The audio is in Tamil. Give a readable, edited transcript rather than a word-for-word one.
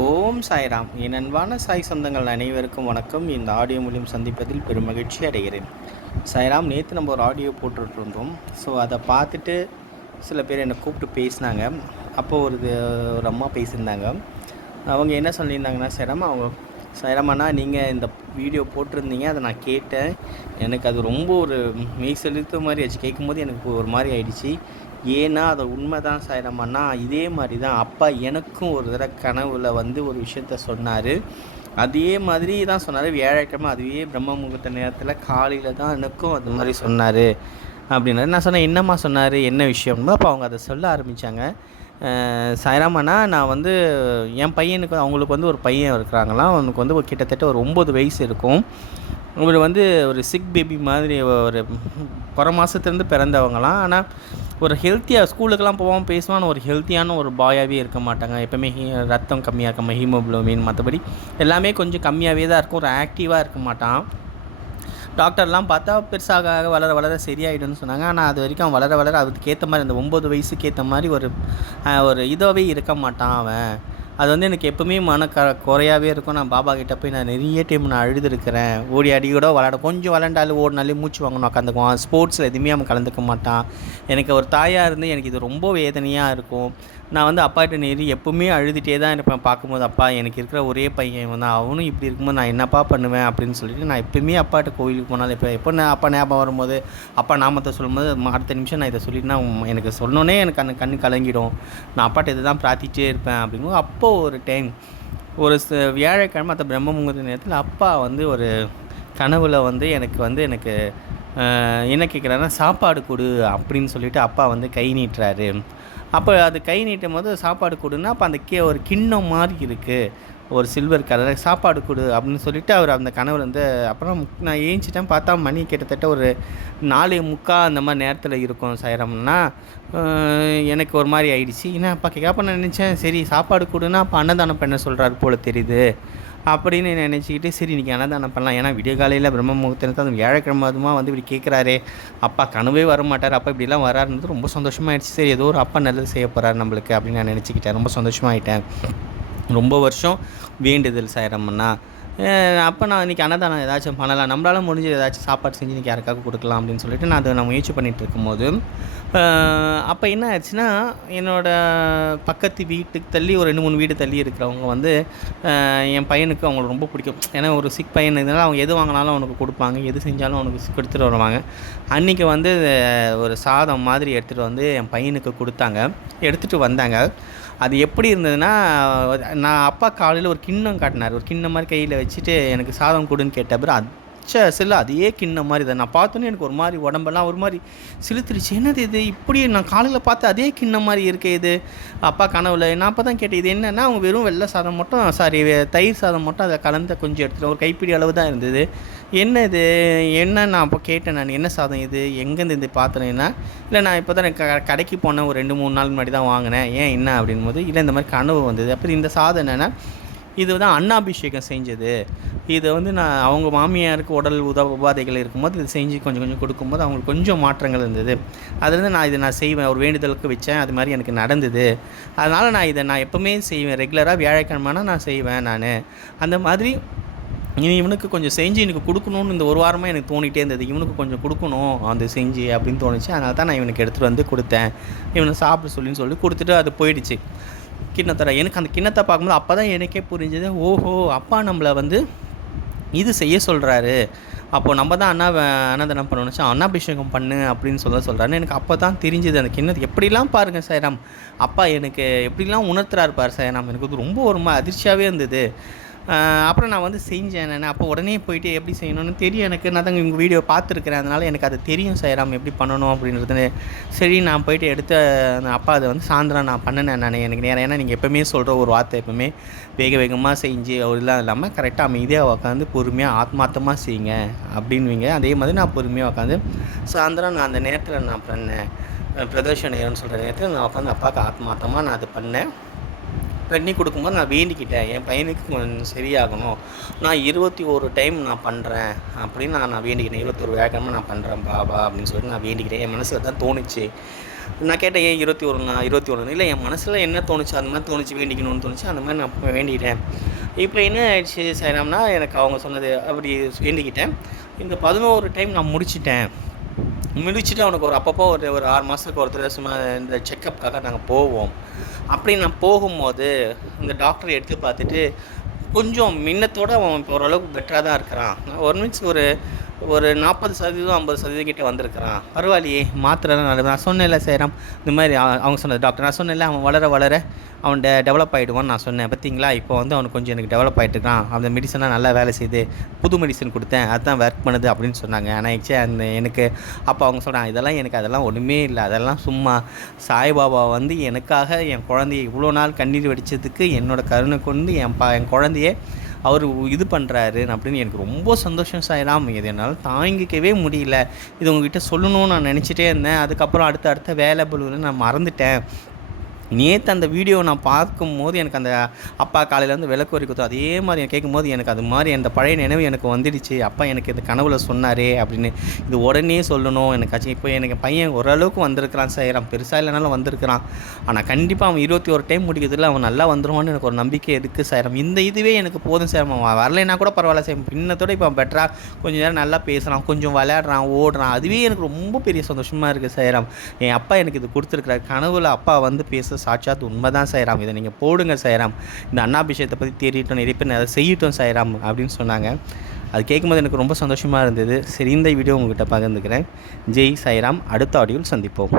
ஓம் சாய்ராம். என் அன்பான சாய் சொந்தங்கள் அனைவருக்கும் வணக்கம். இந்த ஆடியோ மூலியம் சந்திப்பதில் பெரும் மகிழ்ச்சி அடைகிறேன். சாய்ராம், நேற்று நம்ம ஒரு ஆடியோ போட்டுட்ருந்தோம். ஸோ அதை பார்த்துட்டு சில பேர் என்னை கூப்பிட்டு பேசினாங்க. அப்போது ஒரு அம்மா பேசியிருந்தாங்க. அவங்க என்ன சொல்லியிருந்தாங்கன்னா, சாய்ராமண்ணா, நீங்கள் இந்த வீடியோ போட்டிருந்தீங்க, அதை நான் கேட்டேன். எனக்கு அது ரொம்ப ஒரு மெய் செலுத்த மாதிரி ஆச்சு. கேட்கும்போது எனக்கு ஒரு மாதிரி ஆயிடுச்சு. ஏன்னா அது உண்மை தான் சாய்ராமண்ணா. இதே மாதிரி தான் அப்பா எனக்கும் ஒரு தடவை கனவுல ஒரு விஷயத்த சொன்னார். அதே மாதிரி தான் சொன்னார். வியாழக்கிழமை அதுவே பிரம்ம முகூர்த்த நேரத்தில் காலையில் தான் எனக்கும் அது மாதிரி சொன்னார் அப்படின்னாரு. நான் சொன்னேன், என்னம்மா சொன்னார், என்ன விஷயம்னு. அப்போ அவங்க அதை சொல்ல ஆரம்பித்தாங்க. சாய்ராமண்ணா, நான் என் பையனுக்கு அவங்களுக்கு ஒரு பையன் இருக்கிறாங்களாம். அவனுக்கு ஒரு கிட்டத்தட்ட ஒரு 9 வயசு இருக்கும். அவர் ஒரு சிக் பேபி மாதிரி ஒரு குறை மாதத்துலேருந்து பிறந்தவங்களாம். ஆனால் ஒரு ஹெல்த்தியாக ஸ்கூலுக்கெல்லாம் போவாமல் பேசுவான்னு ஒரு ஹெல்த்தியான ஒரு பாயாகவே இருக்க மாட்டாங்க. எப்போவுமே ரத்தம் கம்மியாக இருக்காமல் ஹீமோக்ளோபின் மற்றபடி எல்லாமே கொஞ்சம் கம்மியாகவே தான் இருக்கும். ஒரு ஆக்டிவாக இருக்க மாட்டான். டாக்டர்லாம் பார்த்தா பெருசாக வளர வளர சரியாயிடும்னு சொன்னாங்க. ஆனால் அது வரைக்கும் அவன் வளர வளர அதுக்கு ஏற்ற மாதிரி அந்த 9 வயசுக்கு ஏற்ற மாதிரி ஒரு இதாகவே இருக்க மாட்டான் அவன். அது எனக்கு எப்போவுமே குறையாகவே இருக்கும். நான் பாபா கிட்டே போய் நான் நிறைய டைம் நான் அழுதுருக்கிறேன். ஓடி அடி கூட கொஞ்சம் விளாண்டாலும் ஓடினாலே மூச்சு வாங்கணும், உட்காந்துக்குவான். ஸ்போர்ட்ஸில் எதுவுமே அவன் கலந்துக்க மாட்டான். எனக்கு ஒரு தாயாக இருந்து எனக்கு இது ரொம்ப வேதனையாக இருக்கும். நான் அப்பாட்ட எப்போவுமே அழுதுகிட்டே தான் இருப்பேன். பார்க்கும்போது, அப்பா எனக்கு இருக்கிற ஒரே பையன் அவனும் இப்படி இருக்கும்போது நான் என்னப்பா பண்ணுவேன் அப்படின்னு சொல்லிட்டு நான் எப்போயுமே அப்பாட்ட கோவிலுக்கு போனாலும் எப்போ நான் அப்பா ஞாபகம் வரும்போது, அப்பா நாமத்தை சொல்லும்போது அடுத்த நிமிஷம் நான் இதை சொல்லிட்டுனா எனக்கு சொன்னோன்னே எனக்கு அந்த கண்ணு கலங்கிடும். நான் அப்பாட்ட இதை தான் பிரார்த்திச்சே இருப்பேன் அப்படிங்கும்போது, அப்போது ஒரு டைம் ஒரு வியாழக்கிழமை அந்த பிரம்ம முகூர்த்த நேரத்தில் அப்பா ஒரு கனவுல எனக்கு என்ன கேட்குறாருன்னா, சாப்பாடு கொடு அப்படின்னு சொல்லிட்டு அப்பா கை நீட்டுறாரு. அப்போ அது கை நீட்டும் போது சாப்பாடு கொடுன்னா, அப்போ அந்த ஒரு கிண்ணம் மாதிரி இருக்குது, ஒரு சில்வர் கலரில். சாப்பாடு கொடு அப்படின்னு சொல்லிவிட்டு அவர் அந்த கனவுல அப்புறம் நான் ஏஞ்சிட்டேன். பார்த்தா மணி கிட்டத்தட்ட ஒரு 4:45 அந்த மாதிரி நேரத்தில் இருக்கும் சாய்ராமண்ணா. எனக்கு ஒரு மாதிரி ஆயிடுச்சு. ஏன்னா அப்பா கேட்க நான் நினச்சேன், சரி சாப்பாடு கொடுன்னா அப்போ அன்னதானம் பண்ண சொல்கிறாரு போல் தெரியுது அப்படின்னு நினச்சிக்கிட்டு, சரி இன்றைக்கி அன்னதானம் பண்ணலாம். ஏன்னா விடிய காலையில் பிரம்ம முகூர்த்தத்தை அது வியாழக்கிழமை அதுமா இப்படி கேட்குறாரே, அப்பா கனவே வர மாட்டார், அப்பா இப்படிலாம் வராருன்றது ரொம்ப சந்தோஷமாகிடுச்சு. சரி ஏதோ ஒரு அப்பா நல்லது செய்ய போகிறார் நம்மளுக்கு அப்படின்னு நான் நினச்சிக்கிட்டேன். ரொம்ப சந்தோஷமாகிட்டேன். ரொம்ப வருஷம் வேண்டுதல் சாய்ராமண்ணா. அப்போ நான் இன்றைக்கி அன்னதானம் ஏதாச்சும் பண்ணலாம், நம்மளால் முடிஞ்சு ஏதாச்சும் சாப்பாடு செஞ்சு இன்றைக்கி யாருக்காக கொடுக்கலாம் அப்படின்னு சொல்லிட்டு நான் முயற்சி பண்ணிகிட்டு இருக்கும்போது, அப்போ என்ன ஆச்சுன்னா, என்னோடய பக்கத்து வீட்டுக்கு தள்ளி ஒரு 2-3 வீடு தள்ளி இருக்கிறவங்க என் பையனுக்கு அவங்கள ரொம்ப பிடிக்கும். ஏன்னா ஒரு சிக் பையன் இதனால் அவங்க எது வாங்கினாலும் அவனுக்கு கொடுப்பாங்க, எது செஞ்சாலும் அவனுக்கு கொடுத்துட்டு வருவாங்க. அன்றைக்கி ஒரு சாதம் மாதிரி எடுத்துகிட்டு என் பையனுக்கு கொடுத்தாங்க, எடுத்துகிட்டு வந்தாங்க. அது எப்படி இருந்ததுன்னா, நான் அப்பா காலையில் ஒரு கிண்ணம் காட்டினார். ஒரு கிண்ணம் மாதிரி கையில் வச்சுட்டு எனக்கு சாதம் கொடுன்னு கேட்ட பிறகு செல்ல அதே கிண்ணம் மாதிரி தான். நான் பார்த்தோன்னே எனக்கு ஒரு மாதிரி உடம்பெல்லாம் ஒரு மாதிரி சிலுத்துருச்சு. என்னது இது, இப்படி நான் காலையில் பார்த்து அதே கிண்ணம் மாதிரி இருக்கே இது அப்பா கனவுல. நான் அப்போ தான் கேட்டேன், இது என்னென்னா அவங்க வெறும் வெள்ளை சாதம் மட்டும், தயிர் சாதம் மட்டும் அதை கலந்து கொஞ்சம் எடுத்துகிட்டு ஒரு கைப்பிடி அளவு தான் இருந்தது. என்ன இது என்ன, நான் அப்போ கேட்டேன், நான் என்ன சாதம் இது, எங்கேருந்து இது பார்த்தேன்னா, இல்லை நான் இப்போ தான் கடைக்கு போனேன், ஒரு 2-3 நாள் முன்னாடி தான் வாங்கினேன். ஏன் என்ன அப்படின்போது, இல்லை இந்த மாதிரி கனவு வந்தது. அப்புறம் இந்த சாதம் என்னென்னா, இது அன்னாபிஷேகம் செஞ்சது. இதை நான் அவங்க மாமியாருக்கு உடல் உபாதைகள் இருக்கும்போது இது செஞ்சு கொஞ்சம் கொஞ்சம் கொடுக்கும்போது அவங்களுக்கு கொஞ்சம் மாற்றங்கள் இருந்தது. அதுலேருந்து நான் செய்வேன், ஒரு வேண்டுதலுக்கு வச்சேன், அது மாதிரி எனக்கு நடந்தது. அதனால் நான் எப்போவுமே செய்வேன், ரெகுலராக வியாழக்கிழமைனா நான் செய்வேன். அந்த மாதிரி இவனுக்கு கொஞ்சம் செஞ்சு எனக்கு கொடுக்கணும்னு இந்த ஒரு வாரமாக எனக்கு தோணிகிட்டே இருந்தது. இவனுக்கு கொஞ்சம் கொடுக்கணும் அந்த செஞ்சு அப்படின்னு தோணுச்சு. அதனால தான் நான் இவனுக்கு எடுத்துகிட்டு கொடுத்தேன். இவனை சாப்பிட சொல்லி கொடுத்துட்டு அது போயிடுச்சு. கிண்ணத்தோட எனக்கு அந்த கிண்ணத்தை பார்க்கும்போது அப்போ தான் எனக்கே புரிஞ்சது, ஓஹோ அப்பா நம்மளை இது செய்ய சொல்கிறாரு, அப்போது நம்ம தான் அன்னதானம் பண்ணணுச்சா, அன்னாபிஷேகம் பண்ணு அப்படின்னு சொல்கிறாரு. எனக்கு அப்போ தான் தெரிஞ்சுது அந்த கிண்ணத்தை எப்படிலாம் பாருங்கள் சாய்ராம், அப்பா எனக்கு எப்படிலாம் உணர்த்துறாரு பாரு சாய்ராம். எனக்கு ரொம்ப ஒரு அதிர்ச்சியாகவே இருந்தது. அப்புறம் நான் செஞ்சேன். அப்போ உடனே போயிட்டு எப்படி செய்யணும்னு தெரியும் எனக்கு. நான் தான் உங்கள் வீடியோ பார்த்துருக்குறேன், அதனால் எனக்கு அது தெரியும் சாய்ராம் எப்படி பண்ணணும் அப்படின்றது. சரி நான் போயிட்டு எடுத்த அப்பா அதை சாயந்தரம் நான் பண்ணினேன். எனக்கு நேரம், ஏன்னா நீங்கள் எப்போவுமே சொல்கிற ஒரு வார்த்தை எப்போவுமே வேகமாக செஞ்சு அவரெல்லாம் இல்லாமல் கரெக்டாக அமைதியாக உட்காந்து பொறுமையாக ஆத்மார்த்தமாக செய்யுங்க அப்படின்வீங்க. அதே மாதிரி நான் பொறுமையாக உட்காந்து சாயந்தரம் நான் அந்த நேரத்தில் நான் பண்ணேன். பிரதர்ஷன நேரம்னு சொல்கிற நேரத்தில் நான் உட்காந்து அப்பாவுக்கு ஆத்மார்த்தமாக நான் அது பண்ணேன். பண்ணி கொடுக்கும்போது நான் வேண்டிக்கிட்டேன், என் பையனுக்கு கொஞ்சம் சரியாகணும், நான் 21 டைம் நான் பண்ணுறேன் அப்படின்னு நான் வேண்டிக்கிட்டேன். 21 வியாழக்கிழமை நான் பண்ணுறேன் பாபா அப்படின்னு சொல்லிட்டு நான் வேண்டிக்கிட்டேன். என் மனசில் தான் தோணுச்சு. நான் கேட்டேன் ஏன் 21 இல்லை என் மனசில் என்ன தோணுச்சு அந்த மாதிரி தோணுச்சு, வேண்டிக்கணும்னு தோணுச்சு, அந்த மாதிரி நான் வேண்டிட்டேன். இப்போ என்ன ஆயிடுச்சு சாய்ராம்னா, எனக்கு அவங்க சொன்னது அப்படி வேண்டிக்கிட்டேன். இந்த 11 டைம் நான் முடிச்சுட்டு அவனுக்கு அப்பப்போ ஒரு 6 மாதத்துக்கு ஒரு தடவை சும்மா இந்த செக்கப்புக்காக நாங்கள் போவோம். அப்படி நான் போகும்போது இந்த டாக்டர் எடுத்து பார்த்துட்டு கொஞ்சம் முன்னத்தோடு அவன் இப்போ ஓரளவுக்கு பெட்டராக தான் இருக்கிறான். ஒரு மீன்ஸ் ஒரு 40% 50% கிட்டே வந்திருக்கிறான். பரவாயில்லையே, மாத்திரைலாம் நல்லது. நான் சொன்னேன்ல சாய்ராம், இந்த மாதிரி அவங்க சொன்னது டாக்டர், நான் சொன்னேன்ல அவன் வளர அவன் டெவலப் ஆகிடுவான்னு நான் சொன்னேன். பார்த்தீங்களா, இப்போ வந்து அவனுக்கு கொஞ்சம் எனக்கு டெவலப் ஆகிட்டுருக்கான், அந்த மெடிசனாக நல்லா வேலை செய்யுது, புது மெடிசன் கொடுத்தேன் அதுதான் ஒர்க் பண்ணுது அப்படின்னு சொன்னாங்க. ஆனால் எனக்கு அப்போ அவங்க சொல்கிறாங்க, அதெல்லாம் ஒன்றுமே இல்லை, அதெல்லாம் சும்மா சாய்பாபா வந்து எனக்காக என் குழந்தைய இவ்வளோ நாள் கண்ணீர் வடித்ததுக்கு என்னோடய கருணை கொண்டு என் குழந்தைய அவர் இது பண்ணுறாரு அப்படின்னு எனக்கு ரொம்ப சந்தோஷம் சாய்ராம். இது என்னால் தாங்கிக்கவே முடியல. இது உங்ககிட்ட சொல்லணும்னு நான் நினச்சிட்டே இருந்தேன். அதுக்கப்புறம் அடுத்த வேலை பளுவில் நான் மறந்துட்டேன். நேற்று அந்த வீடியோ நான் பார்க்கும்போது எனக்கு அந்த அப்பா காலையில் வந்து விளக்கு வரைக்கும் அதே மாதிரி கேட்கும்போது எனக்கு அது மாதிரி அந்த பழைய நினைவு எனக்கு வந்துடுச்சு. அப்பா எனக்கு இந்த கனவுல சொன்னாரே அப்படின்னு, இது உடனே சொல்லணும் எனக்கு. இப்போ எனக்கு பையன் ஓரளவுக்கு வந்திருக்கிறான் சாய்ராம், பெருசாக இல்லைனாலும் வந்திருக்கிறான். ஆனால் கண்டிப்பாக அவன் 21 டைம் முடிக்கிறதுல அவன் நல்லா வந்துடுவான்னு எனக்கு ஒரு நம்பிக்கை இருக்குது சாய்ராம். இதுவே எனக்கு போதும் சாய்ராம். அவன் வரலைன்னா கூட பரவாயில்ல சார், பின்னத்தோடு இப்போ அவன் பெட்டராக கொஞ்சம் நேரம் நல்லா பேசுகிறான், கொஞ்சம் விளையாடுறான், ஓடுறான், அதுவே எனக்கு ரொம்ப பெரிய சந்தோஷமாக இருக்குது சாய்ராம். என் அப்பா எனக்கு இது கொடுத்துருக்குறாரு. கனவுல அப்பா வந்து பேச சாட்சாத் உண்மை தான் சாய்ராம். இதை நீங்கள் போடுங்க சாய்ராம், இந்த அண்ணாபிஷேகத்தை பற்றி தேடிட்டோம், நிறைய பேர் அதை செய்யட்டும் சாய்ராம் அப்படின்னு சொன்னாங்க. அது கேட்கும்போது எனக்கு ரொம்ப சந்தோஷமாக இருந்தது. சரி, இந்த வீடியோ உங்கள்கிட்ட பகிர்ந்துக்கிறேன். ஜெய் சாய்ராம். அடுத்த ஆடியோவில் சந்திப்போம்.